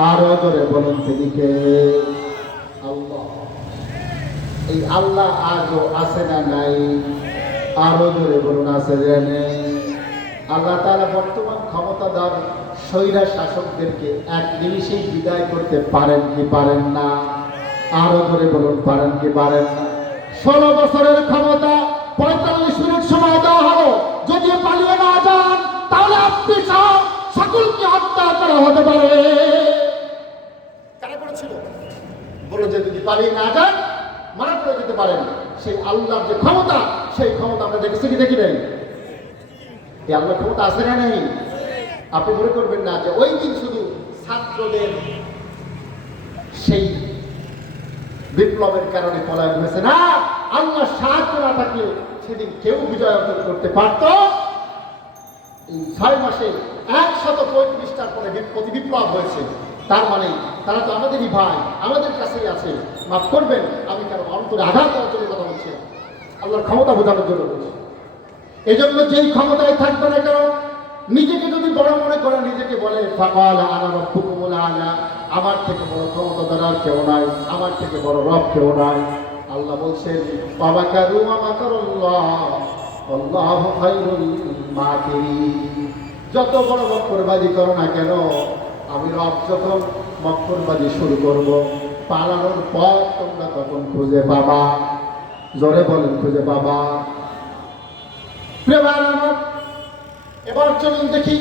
আরো জোরে বলুন তিনি কে? আল্লাহ। এই আল্লাহ আজও আছে না নাই? আরো জোরে বলুন আছে না নেই? আল্লাহ তাআলা বর্তমান ক্ষমতাধর স্বৈরা শাসকদেরকে এক নিমিষেই বিদায় করতে পারেন কি পারেন না? আরো জোরে বলুন পারেন কি পারেন না? 16 বছরের ক্ষমতা 45 মিনিট সময় দেওয়া হলো। যদি পালিয়ে না যান তাহলে আপনি সকলকে হত্যা করা হতে পারে। কারা করেছিল? বলে যে যদি পালিয়ে না যান মারা করে দিতে পারেন। সেই আল্লাহর যে ক্ষমতা, সেই ক্ষমতা আমরা দেখেছি কি দেখি নাই? এই আল্লাহর ক্ষমতা আছে না নেই? আপনি মনে করবেন না যে ওই দিন শুধু ছাত্রদের সেই বিপ্লবের কারণে পলায়ন হয়েছে। না, আল্লাহ সাহায্য না থাকলে সেদিন কেউ বিজয় অর্জন করতে পারত? এই 6 মাসে 135টার পরে প্রতি বিপ্লব হয়েছে। তার মানে তারা তো আমাদেরই ভাই, আমাদের কাছেই আছে। মাফ করবেন, আমি কারো অন্তরে আঘাত করার জন্য কথা বলছি, আল্লাহর ক্ষমতা বোঝানোর জন্য বলছি। এই জন্য যেই ক্ষমতায় থাকবে না কেন, নিজেকে যদি বড় মনে করে, নিজেকে বলে ফাকাল আনা রাব্বুকুমুল আ'লা, আমার থেকে বড় ক্ষমতাধর আর কেউ নাই, আমার থেকে বড় রব কেউ নাই। আল্লাহ বলছেন ওয়ামাকারু ওয়া মাকারুল্লাহ আল্লাহু খায়রুল মাকিরিন। যত বড় মক্করবাজি করো না কেন, আমি রব যখন মক্করবাজি শুরু করব, পালানোর পর তোমরা তখন খুঁজে পাবা। জোরে বলেন খুঁজে পাবা। প্রিয় ভাই আমার, এবার চলুন দেখি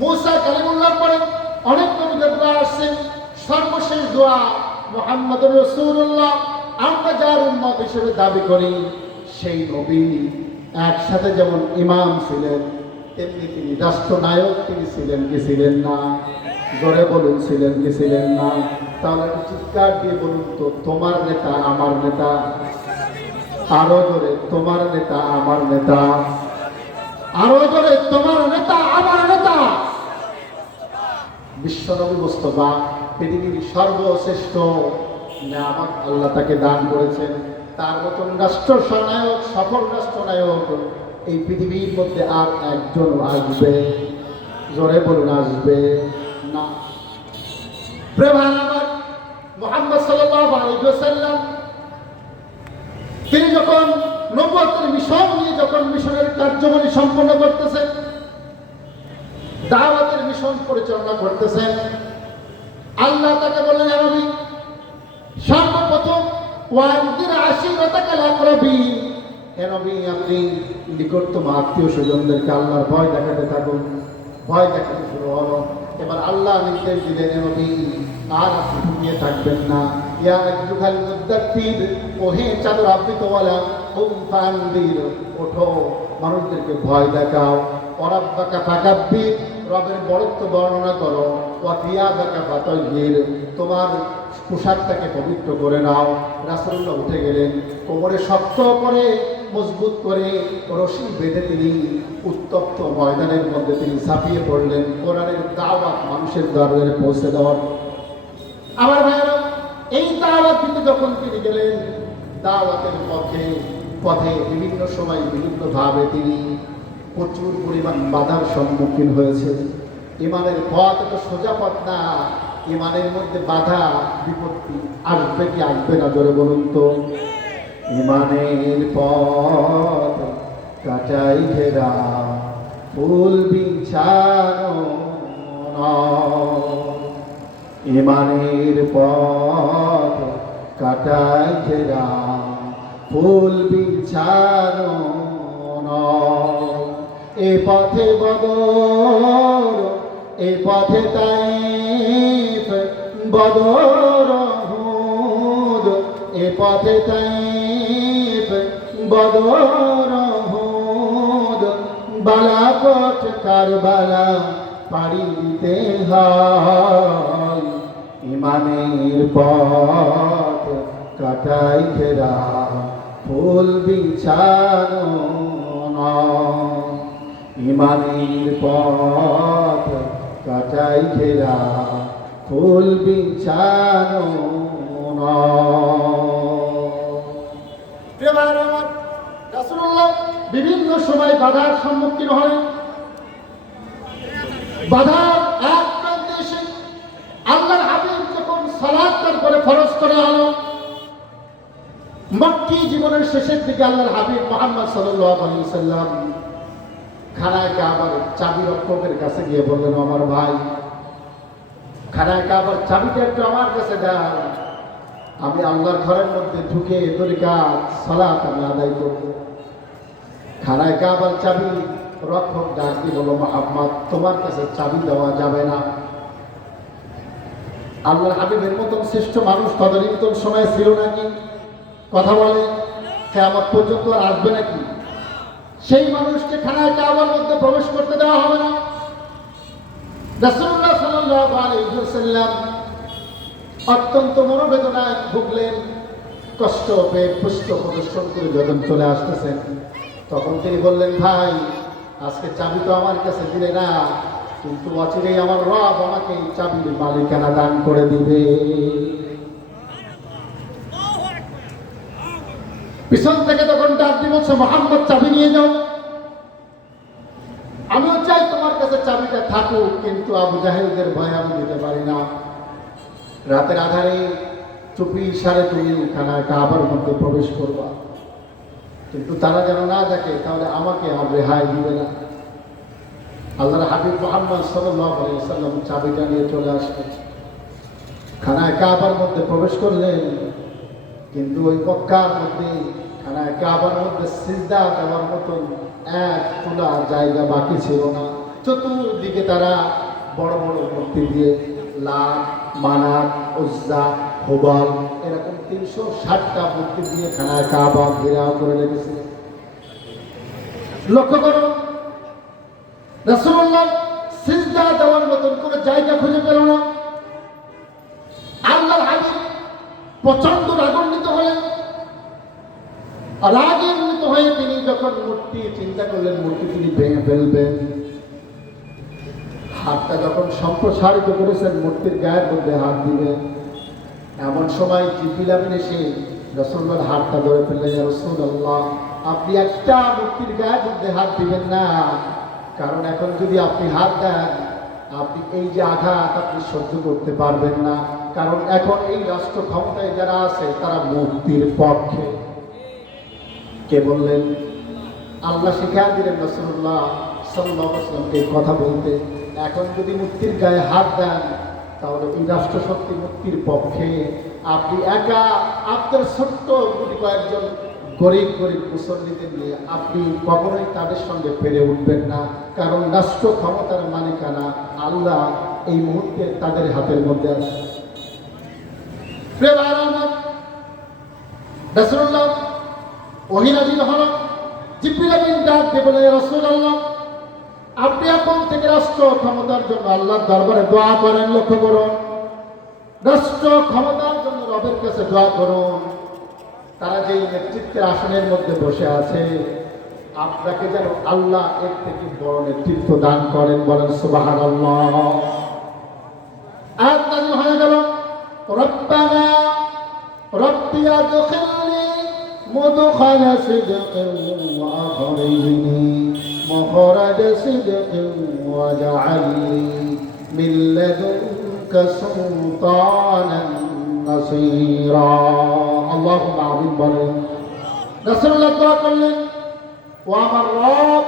মুসা কালিমুল্লাহর পরে অনেক নবীদের দোয়া আসছে। সর্বশেষ দোয়া মুহাম্মদুর রাসূলুল্লাহ, আমরা যার উম্মত হিসেবে দাবি করি, সেই নবী একসাথে যেমন ইমাম ছিলেন, তেমনি তিনি রাষ্ট্রনায়ক তিনি ছিলেন কি ছিলেন না? জোরে বলুন ছিলেন কি ছিলেন না? তাহলে চিৎকার দিয়ে বলুন তো, তোমার নেতা আমার নেতা। আরো জোরে, তোমার নেতা আমার নেতা। আরো জোরে, তোমার নেতা আমার নেতা। বিশ্বনবী মুস্তাফা পৃথিবীর সর্বশ্রেষ্ঠ নিয়ামত আল্লাহ তাকে দান করেছেন। তার মতন রাষ্ট্রনায়ক, সফল রাষ্ট্রনায়ক এই পৃথিবীর মধ্যে আর একজন আসবে? জোরে বলুন আসবে না। প্রেমানবর মুহাম্মদ সাল্লাল্লাহু আলাইহি ওয়াসাল্লাম তিনি যখন নবুয়তের মিশন নিয়ে যখন মিশনের কার্যবলী সম্পন্ন করতেছেন, দাওয়াতের মিশন পরিচালনা করতেছেন, আল্লাহ তাকে বললেন নবী সর্বপ্রথম ওয়ানদির আশিরাতাকাল আকরাবিন, হে নবী আপনি নিকটতম আত্মীয় স্বজনদেরকে আল্লাহর ভয় দেখাতে থাকুন। ভয় দেখাতে শুরু হলো। এবার আল্লাহ আল্লাহ নির্দেশ দিলেন, নবী আর আপনি ঘুমিয়ে থাকবেন না। ইয়া আইয়ুহাল মুদ্দাথির, ওহে চাদর আবৃতওয়ালা, কুম ফানদির, ওঠো মানুষদেরকে ভয় দেখাও। ওয়ারাব্বাকা ফাকাব্বির, রবের বড়ত্ব বর্ণনা করো। ওয়া থিয়াবাকা ফাতাহহির, তোমার পোশাকটাকে পবিত্র করে নাও। রাসূলুল্লাহ উঠে গেলেন, কোমরে শক্ত করে মজবুত করে রশি বেঁধে তিনি উত্তপ্ত ময়দানের মধ্যে তিনি ঝাঁপিয়ে পড়লেন কোরআনের দাওয়াত মানুষের দরবারে পৌঁছে দেওয়ার। আমার ভাইয়েরা, এই দাওয়াত দিতে যখন তিনি গেলেন, দাওয়াতের পথে বিভিন্ন সময় বিভিন্নভাবে তিনি প্রচুর পরিমাণ বাধার সম্মুখীন হয়েছে। ইমানের পথ তো সোজা পথ না, ইমানের মধ্যে বাধা বিপত্তি আসবে কি আসবে না, জোরে বলুন তো। ইমানের পথ কাটাই ঘেরা, ফুল বিছানো নয়। ইমানের পথ কাটাই ঘেরা, ফুল বিছানো নয়। এ পথে বদর, এ পথে তাইফ, বদর উহুদ, এ পথে তাইফ, বদর উহুদ, বালাকোট কারবালা পাড়ি দিতে হয়। ইমানের পথ কাটাই ঘেরা, ফুল বিছানো নয়। ইমানের পথ কাটাই ঘেরা, ফুল বিছানো নয়। রাসূলুল্লাহ বিভিন্ন সময় বাধার সম্মুখীন হয়। বাধার এক প্রান্তে এসে আল্লাহর হাবিব যখন সালাত করে ফরজ করে আলো, মক্কি জীবনের শেষের দিকে আল্লাহর হাবিব মুহাম্মদ সাল্লাল্লাহু আলাইহি ওয়াসাল্লাম খানায় কাবার চাবি রক্ষকের কাছে গিয়ে বললেন, আমার ভাই, খানায় কাবার চাবিটা একটু আমার কাছে দাও, আমি আল্লাহর ঘরের মধ্যে ঢুকে দুরিকাত সালাত আমি আদায় করব। খানায় কাবার চাবি রক্ষক ডাক দিয়ে বলল, মুহাম্মদ, তোমার কাছে চাবি দেওয়া যাবে না। আল্লাহর হাবিবের মতন শ্রেষ্ঠ মানুষ তদানীন্তন সময় ছিল নাকি? কথা বলে, কিয়ামত পর্যন্ত আর আসবে নাকি? সেই মানুষকে খানায় কাবার মধ্যে প্রবেশ করতে দেওয়া হবে না। রাসূলুল্লাহ সাল্লাল্লাহু আলাইহি ওয়াসাল্লাম অত্যন্ত মনোবেদনায় ভুগলেন, কষ্ট পেয়ে পুষ্ট প্রদর্শন করে যখন চলে আসতেছেন, তখন তিনি বললেন, ভাই, আজকে চাবি তো আমার কাছে দিলে না, কিন্তু অচিরেই আমার রব আমাকে এই চাবির মালিকানা দান করে দিবে। পিছন থেকে তখন ডাক দিয়ে বলছে, মুহাম্মদ, চাবি নিয়ে যাও। আমিও চাই তোমার কাছে চাবিটা থাকুক, কিন্তু আবু জাহেলদের ভয় আমি দিতে পারি না। রাতের আধারে চুপি সারে তুমি খানায় কাবার মধ্যে প্রবেশ করবা, কিন্তু তারা যেন না দেখে, তাহলে আমাকে আর রেহাই দিবে না। আল্লাহর হাবিব মুহাম্মদ সাল্লাল্লাহু আলাইহি ওয়াসাল্লাম চাবিটা নিয়ে চলে আসলেন, খানায় কাবার মধ্যে প্রবেশ করলেন। কিন্তু ওই মক্কার মধ্যে খানায় কাবার মধ্যে সিজদা দেওয়ার মতন এক তুলা জায়গা বাকি ছিল না। চতুর্দিকে তারা বড় বড় মূর্তি দিয়ে লাত, মানাত, উজ্জা, হুবাল এরকম 360টা মূর্তি দিয়ে খানায় কাবা ঘেরাও করে রেখেছে। লক্ষ্য করো, রাসূলুল্লাহ সিজদা দেওয়ার মতন কোনো জায়গা খুঁজে পেল না। আল্লাহর হাবিব প্রচন্ড রাগান্বিত হলেন। রাগান্বিত হয়ে তিনি যখন মূর্তি চিন্তা করলেন মূর্তি তিনি ভেঙে ফেলবেন, হাতটা যখন সম্প্রসারিত করেছেন মূর্তির গায়ের মধ্যে হাত দিবেন, এমন সময় জিবরিল আমিন এসে রাসূলুল্লাহর হাতটা ধরে ফেললেন, ইয়া রাসূলুল্লাহ, আপনি একটা মূর্তির গায়ের মধ্যে হাত দিবেন না, কারণ এখন যদি আপনি হাত দেন, আপনি এই যে আঘাত আপনি সহ্য করতে পারবেন না, কারণ এখন এই রাষ্ট্র ক্ষমতায় যারা আছে তারা মূর্তির পক্ষে। কে বললেন? আল্লাহ শিক্ষা দিলেন রাসূলুল্লাহ সাল্লাল্লাহু আলাইহি ওয়াসাল্লামকে এই কথা বলতে, এখন যদি মূর্তির গায়ে হাত দেন তাহলে এই রাষ্ট্রশক্তি মূর্তির পক্ষে। আপনি একা আপনার ছোট্ট গুটি কয়েকজন গরিব গরিব মুসল্লিদের নিয়ে আপনি কখনোই তাদের সঙ্গে পেরে উঠবেন না, কারণ রাষ্ট্র ক্ষমতার মালিকানা আল্লাহ এই মুহূর্তে তাদের হাতের মধ্যে আছে। প্রিয় ভাইরা আমার, রাসূলুল্লাহ ওহী নাযিল হলো, জিবরিল আমিন ডাক দিয়ে বলে, রাসূলুল্লাহ আপনি এখন থেকে রাষ্ট্র ক্ষমতার জন্য আল্লাহর দরবারে দোয়া করেন। লক্ষ্য করুন, রাষ্ট্র ক্ষমতার জন্য রবের কাছে দোয়া করুন। তারা যেই নেতৃত্বের আসনের মধ্যে বসে আছে, আপনাকে যেন আল্লাহ এর থেকে বড় নেতৃত্ব দান করেন। বলেন সুবহানাল্লাহ। আয়াত নাযিল হয়ে গেল, রব্বানা রব্বি আদখিলনি মুদখালা সিদকিন ওয়া আখরিজনি মুখরাজা সিদকিন ওয়াজআলনি মিন লাদুনকা সুলতানান নাসীরা। আল্লাহুম্মা আমিন। বলেন, রাসূলুল্লাহ দোয়া করলেন, ও আমার রব,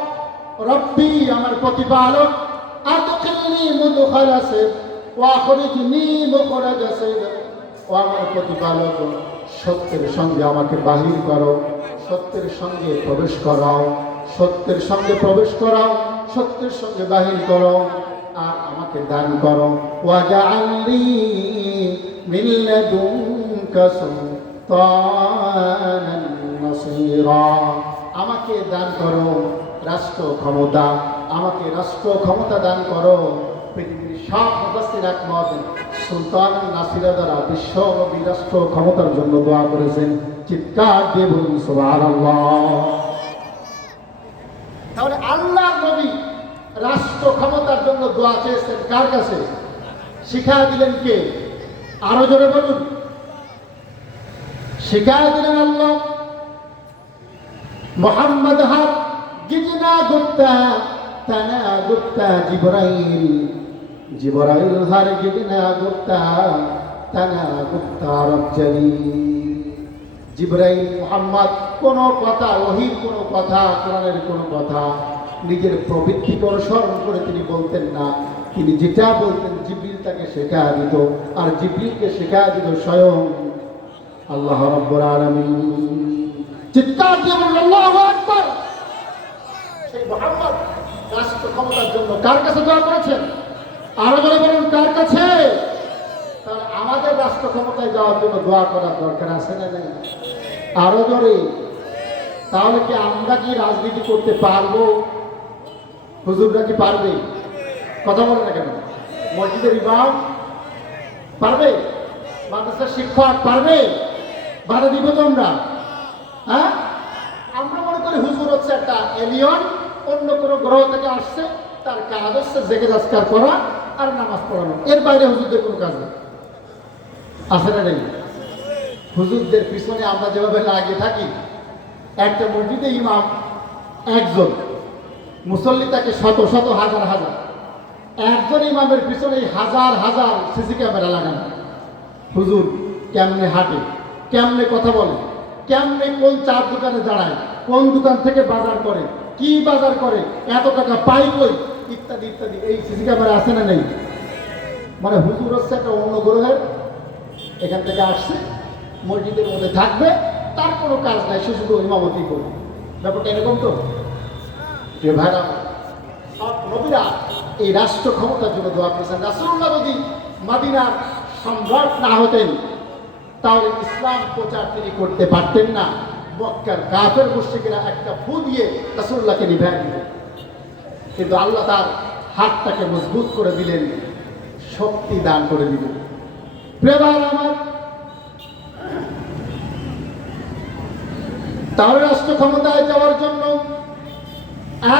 রব্বি আমার প্রতিপালক, আদখিলনি মুদখালা সিদক ওয়া আখরিজনি মুখরাজা সিদক। ও আমার প্রতিপালক, সত্যের সঙ্গে আমাকে বাহির করো, সত্যের সঙ্গে প্রবেশ করাও, সত্যের সঙ্গে প্রবেশ করাও, সত্যের সঙ্গে বাহির করো, আর আমাকে দান করো। ওয়াজআলনি মিন লাদুনকা সুলতানান নাসীরা। আমাকে দান করো রাষ্ট্র ক্ষমতা, আমাকে রাষ্ট্র ক্ষমতা দান করো। পৃথিবীর সব মুফাসসির একমত, সুলতান নাসিরা দ্বারা বিশ্ব নবী রাষ্ট্র ক্ষমতার জন্য দোয়া করেছেন। চিৎকার দিয়ে বলুন সুবহানাল্লাহ। তাহলে আল্লাহর নবী রাষ্ট্র ক্ষমতার জন্য দোয়া চেয়েছেন কার কাছে? শিখায়া দিলেন কে? আরো জোরে বলুন। শিখায়া দিলেন আল্লাহ। মোহাম্মদ হাত গিজনা গুপ্তা তানা গুপ্তা জিবরাইল, জিবরাইল হার গিজনা গুপ্তা তানা গুপ্তা রজ্জালি। জিবরাইল মুহাম্মদ কোন কথা, ওহীর কোন কথা, কোরআনের কোন কথা নিজের প্রবৃত্তি অনুসরণ করে তিনি বলতেন না। তিনি যেটা বলতেন জিবরিল তাকে শেখায়া দিত, আর জিবরিলকে শেখায়া দিত স্বয়ং আল্লাহ রাব্বুল আলামিন। চিৎকার দিয়ে বলুন আল্লাহু আকবার। সেই মুহাম্মদ রাষ্ট্র ক্ষমতার জন্য কার কাছে দোয়া করেছেন? আরো জোরে বলুন, কার কাছে? তাহলে আমাদের রাষ্ট্র ক্ষমতায় যাওয়ার জন্য দোয়া করার দরকার আছে না নাই? আরো জোরে। তাহলে কি আমরা কি রাজনীতি করতে পারবো? হুজুররা কি পারবে? কথা বলে না কেন? মসজিদের ইমাম পারবে? মাদ্রাসার শিক্ষক পারবে? বাধা দিব তো আমরা? হ্যাঁ, আমরা মনে করি হুজুর হচ্ছে একটা এলিয়ন, অন্য কোনো গ্রহ থেকে আসছে, তার কাজ হচ্ছে জেগে জাস্কার করা আর নামাজ পড়ানো, এর বাইরে হুজুরদের কোনো কাজ নেই। আছে না নেই? হুজুরদের পিছনে আমরা যেভাবে লাগিয়ে থাকি, একটা মসজিদে ইমাম একজন, মুসল্লি তাকে শত শত হাজার হাজার, একজন ইমামের পিছনে হাজার হাজার সিসি ক্যামেরা লাগানো। হুজুর কেমনে হাঁটে, কেমনে কথা বলে, কেমনে কোন চার দোকানে দাঁড়ায়, কোন দোকান থেকে বাজার করে, কি বাজার করে, এত টাকা পাই কই, ইত্যাদি ইত্যাদি। এই সিসি ক্যামেরা আছে না নেই? মানে হুজুর হচ্ছে একটা অন্য গ্রহের, এখান থেকে আসছে, মসজিদের মধ্যে থাকবে, তার কোনো কাজ নাই, সে শুধু ইমামতি করবে। ব্যাপারটা এরকম তো? যে ভাইরা, সব নবীরা এই রাষ্ট্র ক্ষমতার জন্য দোয়া করেছেন। রাসূলুল্লাহ যদি মদিনার সম্রাট না হতেন, তাহলে ইসলাম প্রচার তিনি করতে পারতেন না। মক্কার কাফের মুশরিকরা একটা ফু দিয়ে রাসূলুল্লাহকে নিভায় দিলেন, কিন্তু আল্লাহ তার হাতটাকে মজবুত করে দিলেন, শক্তি দান করে দিলেন। প্রিয় ভাই আমার, তাহলে রাষ্ট্র ক্ষমতায় যাওয়ার জন্য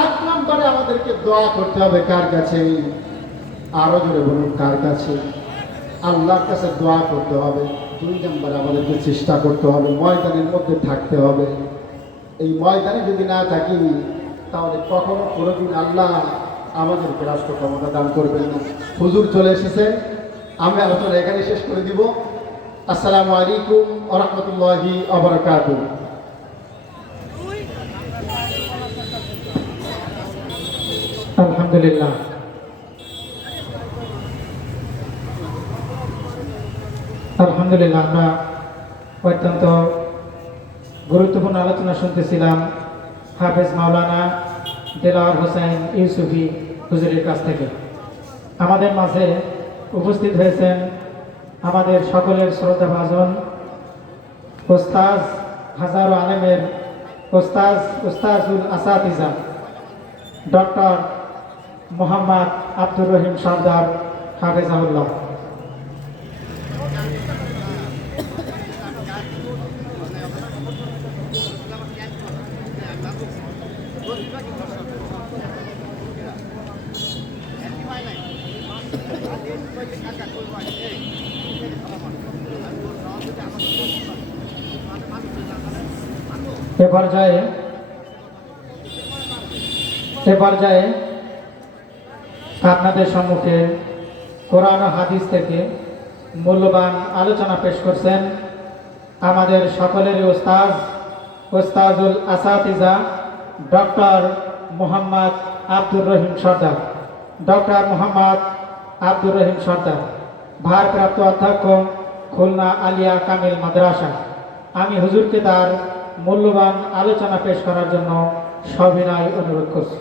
এক নম্বরে আমাদেরকে দোয়া করতে হবে কার কাছে? আরো জোরে বলুন, কার কাছে? আল্লাহর কাছে দোয়া করতে হবে। দুই নম্বরে আমাদেরকে চেষ্টা করতে হবে, ময়দানের মধ্যে থাকতে হবে। এই ময়দানে যদি না থাকি, তাহলে কখনো কোনোদিন আল্লাহ আমাদেরকে রাষ্ট্র ক্ষমতা দান করবেন না। হুজুর চলে এসেছেন, আমরা আলোচনা এখানে শেষ করে দিব। আসসালামু আলাইকুম ওয়া রাহমাতুল্লাহি ওয়া বারাকাতুহু। আলহামদুলিল্লাহ, আলহামদুলিল্লাহ, আমরা অত্যন্ত গুরুত্বপূর্ণ আলোচনা শুনতেছিলাম হাফেজ মাওলানা দেলাওয়ার হোসেন ইউসুফি হুজুরের কাছ থেকে। আমাদের মাঝে উপস্থিত হয়েছেন আমাদের সকলের শ্রদ্ধাভাজন ওস্তাজ হাজারো আলেমের ওস্তাজুল আসাতিজা ডক্টর মোহাম্মদ আব্দুর রহিম সর্দার হাফেজাহুল্লাহ। এ পর্যায়ে আপনাদের সম্মুখে কোরআন ও হাদিস থেকে মূল্যবান আলোচনা পেশ করছেন আমাদের সকলেরই ওস্তাজুল আসাতিজা ডক্টর মোহাম্মদ আব্দুর রহিম সর্দার। ডক্টর মোহাম্মদ আব্দুর রহিম সর্দার, ভারপ্রাপ্ত অধ্যক্ষ, খুলনা আলিয়া কামিল মাদ্রাসা। আমি হুজুরকে তার মূল্যবান আলোচনা পেশ করার জন্য সবিনয় অনুরোধ করছি।